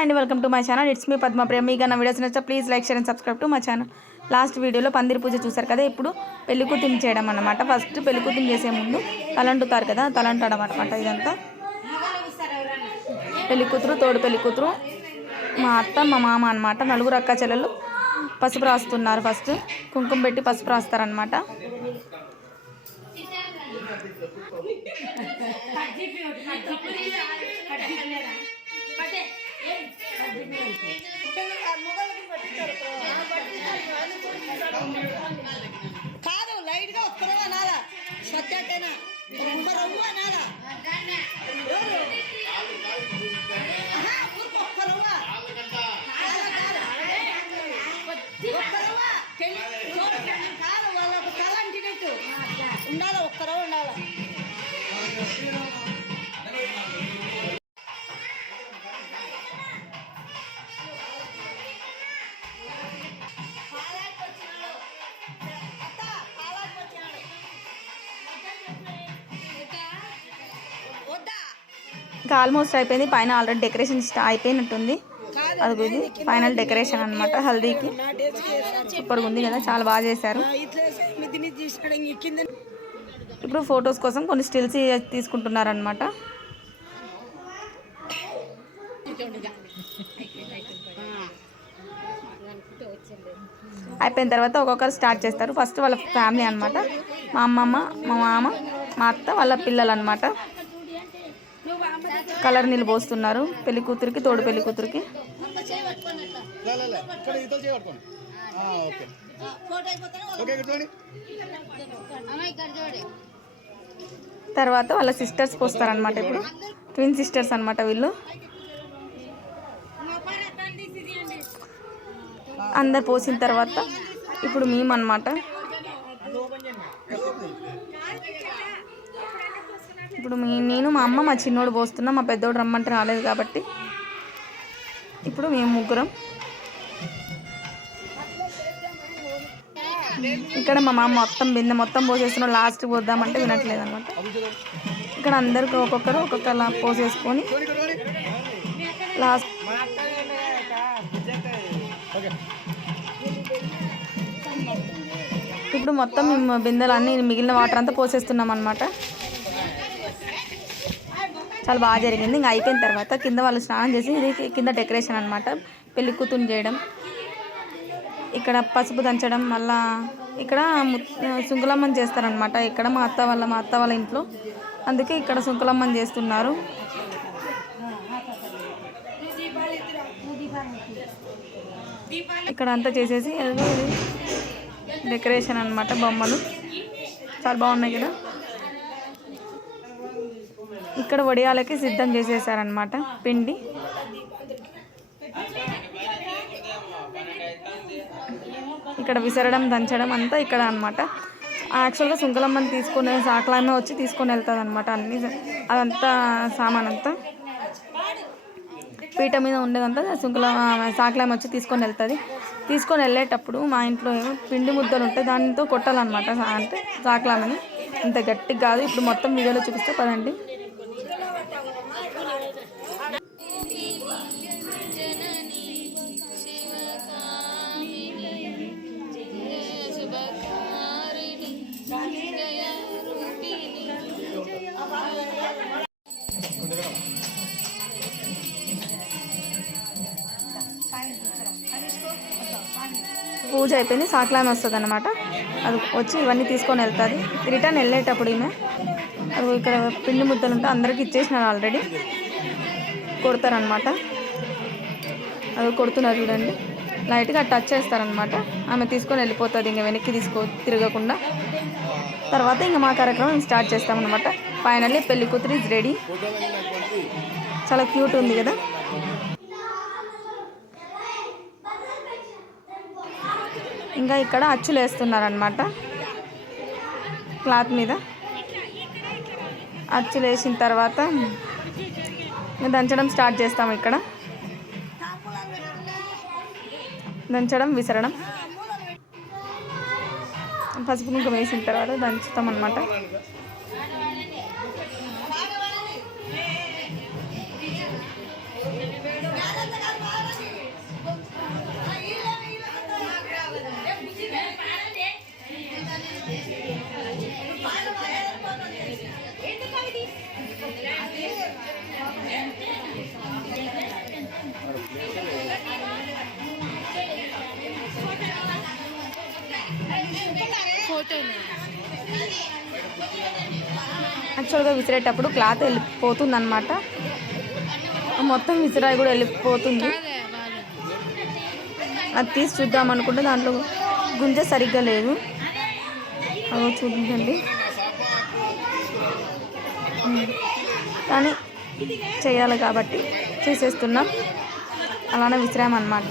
And welcome to my channel. It's me Padma Prema మీకు నా videos నచ్చా please like share and subscribe to my channel last వీడియోలో పందిరి పూజ చూసారు కదా ఇప్పుడు పెళ్ళి చేయడం అనమాట ఫస్ట్ పెళ్ళి చేసే ముందు తలంటుతారు కదా తలంటడం అనమాట ఇదంతా. పెళ్ళికూతురు తోడు పెళ్ళికూతురు మా అత్త మా మామ అనమాట నలుగురు అక్క చెల్లెలు పసుపు రాస్తున్నారు ఫస్ట్ కుంకుమ పెట్టి పసుపు రాస్తారనమాట కాదు లైట్గా రవ్వ అనాలా? సత్యాకైనా ఒక్క రవ్వ అనాలా? ఇంకా ఆల్మోస్ట్ అయిపోయింది. పైన ఆల్రెడీ డెకరేషన్ అయిపోయినట్టుంది. అది ఇది ఫైనల్ డెకరేషన్ అనమాట హల్దీకి. సూపర్గా ఉంది కదా చాలా బాగా చేశారు. ఇప్పుడు ఫొటోస్ కోసం కొన్ని స్టిల్స్ తీసుకుంటున్నారనమాట అయిపోయిన తర్వాత ఒక్కొక్కరు స్టార్ట్ చేస్తారు. ఫస్ట్ వాళ్ళ ఫ్యామిలీ అనమాట మా అమ్మమ్మ మా మామ మా అత్త వాళ్ళ పిల్లలు అనమాట కలర్ నీళ్ళు పోస్తున్నారు. పెళ్ళి కూతురికి తోడు పెళ్ళి కూతురికి. తర్వాత వాళ్ళ సిస్టర్స్ పోస్తారనమాట ఇప్పుడు. ట్విన్ సిస్టర్స్ అనమాట వీళ్ళు. అందరు పోసిన తర్వాత ఇప్పుడు మేము అనమాట ఇప్పుడు మీ నేను మా అమ్మ మా చిన్నోడు పోస్తున్నాం. మా పెద్దోడు రమ్మంటే రాలేదు కాబట్టి. ఇప్పుడు మేము ముగ్గురం. ఇక్కడ మా మామ మొత్తం బిందె మొత్తం పోసేస్తున్నాడు లాస్ట్ పోద్దామంటే వినట్లేదు అనమాట ఇక్కడ అందరికి ఒక్కొక్కరు ఒక్కొక్కలా పోసేసుకొని లాస్ట్ ఇప్పుడు మొత్తం బిందెలు అన్నీ మిగిలిన వాటర్ అంతా పోసేస్తున్నాం అనమాట చాలా బాగా జరిగింది. ఇంకా అయిపోయిన తర్వాత కింద వాళ్ళు స్నానం చేసి ఇది కింద డెకరేషన్ అనమాట పెళ్ళి కూతురు చేయడం. ఇక్కడ పసుపు దంచడం మళ్ళా ఇక్కడ సుంకులమ్మని చేస్తారనమాట ఇక్కడ మా అత్త వాళ్ళ మా అత్త వాళ్ళ ఇంట్లో. అందుకే ఇక్కడ సుంకులమ్మని చేస్తున్నారు. ఇక్కడ అంతా చేసేసి డెకరేషన్ అన్నమాట బొమ్మలు. చాలా బాగున్నాయి కదా. ఇక్కడ వడియాలకి సిద్ధం చేసేసారనమాట పిండి. ఇక్కడ విసరడం దంచడం అంతా ఇక్కడ అనమాట యాక్చువల్గా సుంకలమ్మని తీసుకొని సాకలామే వచ్చి తీసుకొని వెళ్తుంది అనమాట అన్ని అదంతా సామాన్ అంతా పీట మీద ఉండేదంతా సుంకల సాకలమ్మ వచ్చి తీసుకొని వెళ్తుంది. తీసుకొని వెళ్ళేటప్పుడు మా ఇంట్లో పిండి ముద్దలు ఉంటాయి దానితో కొట్టాలన్నమాట అంటే సాకలమ్మని. అంత గట్టిగా కాదు ఇప్పుడు మొత్తం వీడియోలో చూపిస్తే పదండి. పూజ అయిపోయింది సాకలామె వస్తుంది అనమాట అది వచ్చి ఇవన్నీ తీసుకొని వెళ్తుంది. రిటర్న్ వెళ్ళేటప్పుడు ఈమె అది ఇక్కడ పిండి ముద్దలు ఉంటే అందరికి ఇచ్చేసినారు ఆల్రెడీ. కొడతారనమాట అది కొడుతున్నారు చూడండి. లైట్గా టచ్ చేస్తారనమాట ఆమె తీసుకొని వెళ్ళిపోతుంది ఇంకా వెనక్కి తీసుకో తిరగకుండా. తర్వాత ఇంకా మా కార్యక్రమం స్టార్ట్ చేస్తామన్నమాట. ఫైనల్లీ పెళ్ళి కూతురు ఇస్ రెడీ చాలా క్యూట్ ఉంది కదా. ఇంకా ఇక్కడ అచ్చులు వేస్తున్నారనమాట క్లాత్ మీద. అచ్చులు వేసిన తర్వాత దంచడం స్టార్ట్ చేస్తాం ఇక్కడ. దంచడం విసరడం. పసుపు కుంకుమ వేసిన తర్వాత దంచుతాం అనమాట యాక్చువల్గా విసిరేటప్పుడు క్లాత్ వెళ్ళిపోతుంది అనమాట మొత్తం విసిరాయి కూడా వెళ్ళిపోతుంది. అది తీసి చూద్దాం అనుకుంటే దాంట్లో గుంజ సరిగ్గా లేదు. అదో చూపించండి. కానీ చేయాలి కాబట్టి చేసేస్తున్నాం. అలానే విసిరామన్నమాట.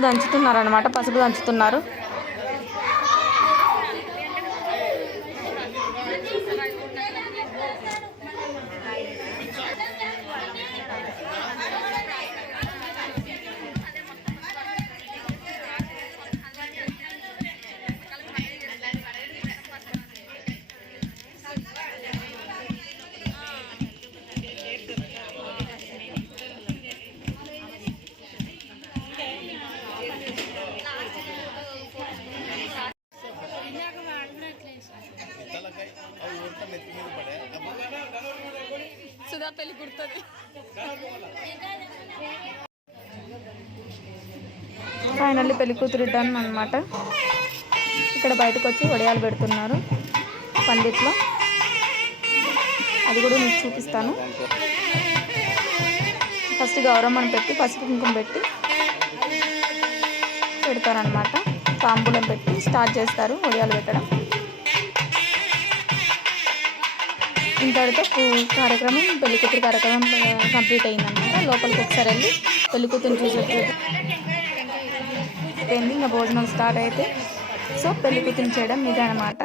దంచుతున్నారు అనమాట పసుపు దంచుతున్నారు. పెళ్ళి కుడుతుంది. ఫైనల్లీ పెళ్ళి కూతురు డన్ అనమాట ఇక్కడ బయటకు వచ్చి వడియాలు పెడుతున్నారు పందిట్లో అది కూడా మీకు చూపిస్తాను. ఫస్ట్ గౌరమ్మను పెట్టి పసుపు కుంకుమ పెట్టి పెడతారనమాట తాంబూలం పెట్టి స్టార్ట్ చేస్తారు వడియాలు పెట్టడం. ఇంతటితో కార్యక్రమం పెళ్ళికూతురు కార్యక్రమం కంప్లీట్ అయిందన్నమాట. లోపలికి ఒకసారి వెళ్ళి పెళ్ళికూతురు చూసేది ఇంకా భోజనం స్టార్ట్ అయితే. సో పెళ్ళికూతురు చేయడం ఇదే అనమాట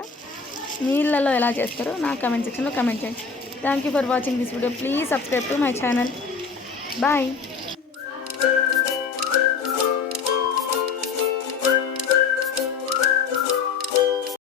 నీళ్ళలో ఎలా చేస్తారో నా కమెంట్ సెక్షన్లో కమెంట్ చేయండి. Thank you for watching this video please subscribe to my channel bye